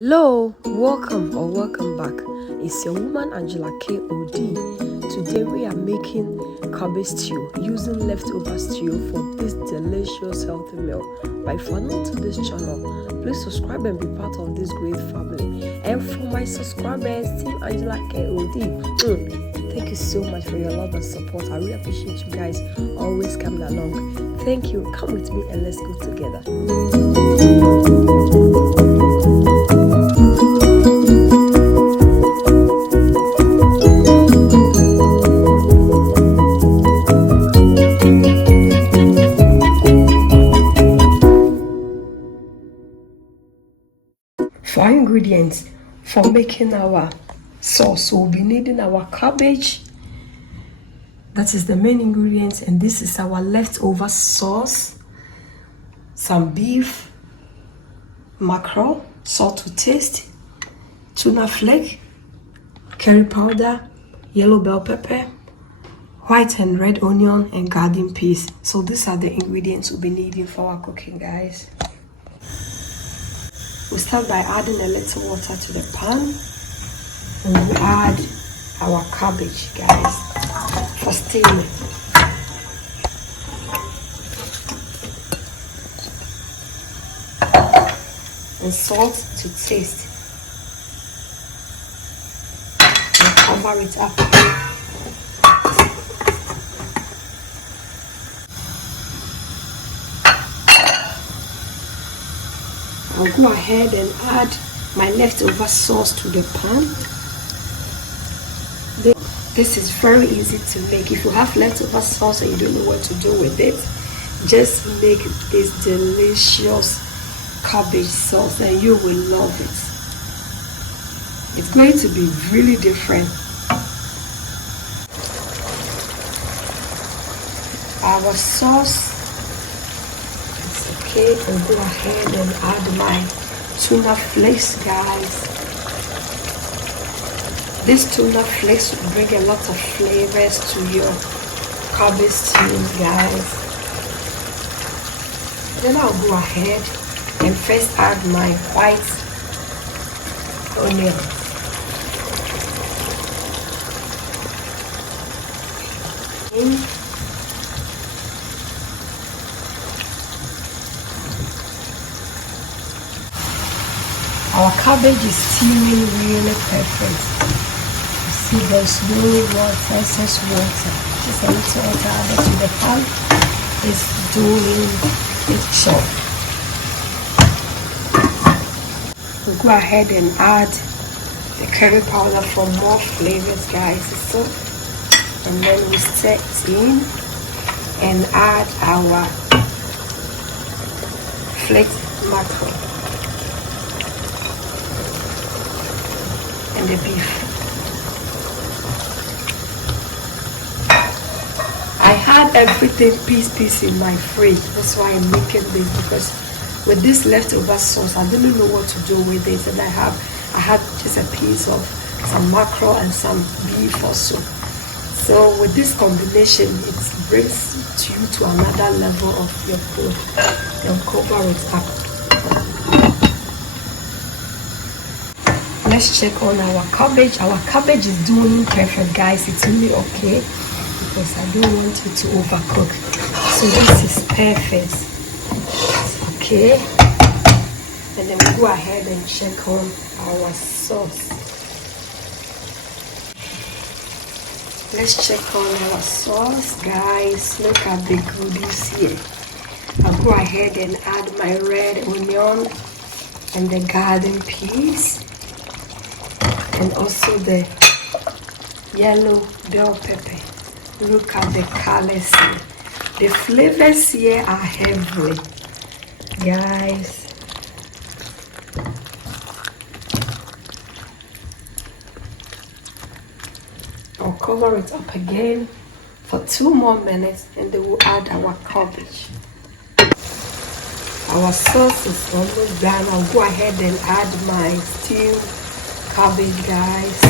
Hello, welcome back. It's your woman Angela KOD. Today we are making cabbage stew using leftover stew for this delicious healthy meal. But if you are new to this channel, please subscribe and be part of this great family. And for my subscribers, Team Angela KOD, thank you so much for your love and support. I really appreciate you guys always coming along. Thank you. Come with me and let's go together. For our ingredients for making our sauce, we'll be needing our cabbage. That is the main ingredients, and this is our leftover sauce, some beef, mackerel, salt to taste, tuna flake, curry powder, yellow bell pepper, white and red onion, and garden peas. So these are the ingredients we'll be needing for our cooking, guys. We'll start by adding a little water to the pan, and we'll add our cabbage, guys, for steaming. And salt to taste. And cover it up. I'll go ahead and add my leftover sauce to the pan. This is very easy to make. If you have leftover sauce and you don't know what to do with it, just make this delicious cabbage sauce and you will love it. It's going to be really different. Our sauce is okay. I'll go ahead and add my tuna flakes, guys. This tuna flakes will bring a lot of flavors to your cabbage stew, guys. Then I'll go ahead and first add my white onion. Our cabbage is steaming really perfect. You see, there's no water, excess water. Just a little water added to the pan is doing its job. We'll go ahead and add the curry powder for more flavors, guys. So, and then we stir it in and add our flaked mackerel and the beef. I had everything piece in my fridge. That's why I'm making this, because with this leftover sauce, I didn't know what to do with it, and I had just a piece of some mackerel and some beef also. So with this combination, it brings you to another level of your food. And cover it up. Let's check on our cabbage. Our cabbage is doing perfect, guys. It's really okay, because I don't want it to overcook. So this is perfect. It's okay. And then we go ahead and check on our sauce. Let's check on our sauce, guys. Look at the goodies here. I'll go ahead and add my red onion and the garden peas, and also the yellow bell pepper. Look at the colors here. The flavors here are heavy, guys. I'll cover it up again for 2 more minutes, and then we'll add our cabbage. Our sauce is almost done. I'll go ahead and add my steamed cabbage, guys.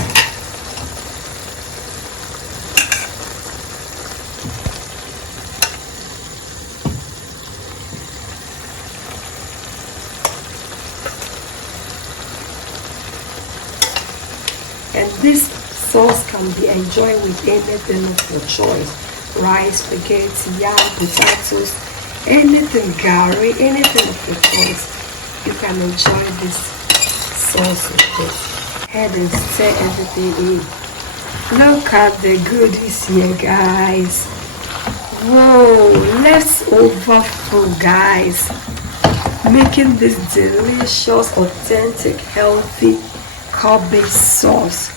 And this sauce can be enjoyed with anything of your choice. Rice, spaghetti, yam, potatoes, anything, gari, anything of your choice. You can enjoy this sauce with this. Head and stir everything in. Look at the goodies here, guys. Whoa, leftover food, guys. Making this delicious, authentic, healthy cabbage sauce.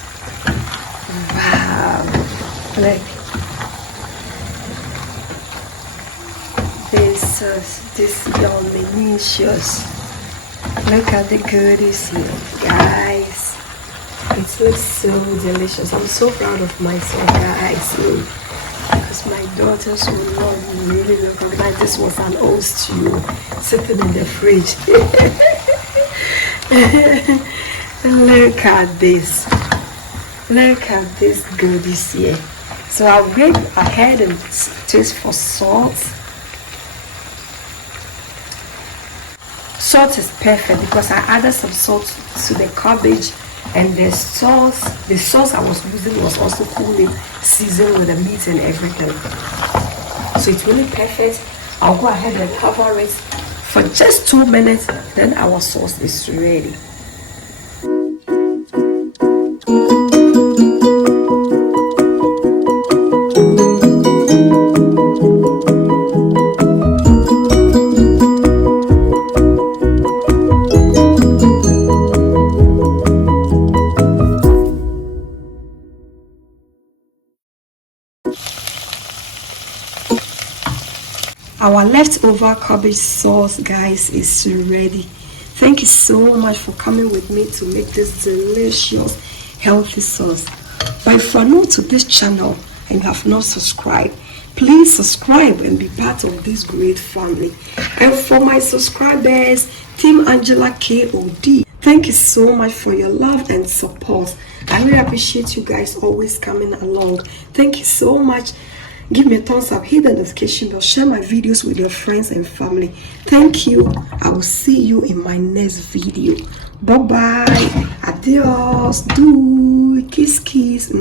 Wow. Look. This delicious. Look at the goodies here, guys. It looks so delicious. I'm so proud of myself, guys. Because my daughters will not really look like this was an old stew sitting in the fridge. Look at this. Look at this goodies here. So I'll go ahead and taste for salt. Salt is perfect because I added some salt to the cabbage, and the sauce I was using was also fully seasoned with the meat and everything. So it's really perfect. I'll go ahead and cover it for just 2 minutes, then our sauce is ready. Our leftover cabbage sauce, guys, is ready. Thank you so much for coming with me to make this delicious, healthy sauce. But if you are new to this channel and have not subscribed, please subscribe and be part of this great family. And for my subscribers, Team Angela KOD, thank you so much for your love and support. I really appreciate you guys always coming along. Thank you so much. Give me a thumbs up, hit the notification bell, share my videos with your friends and family. Thank you. I will see you in my next video. Bye bye. Adios. Do kiss kiss.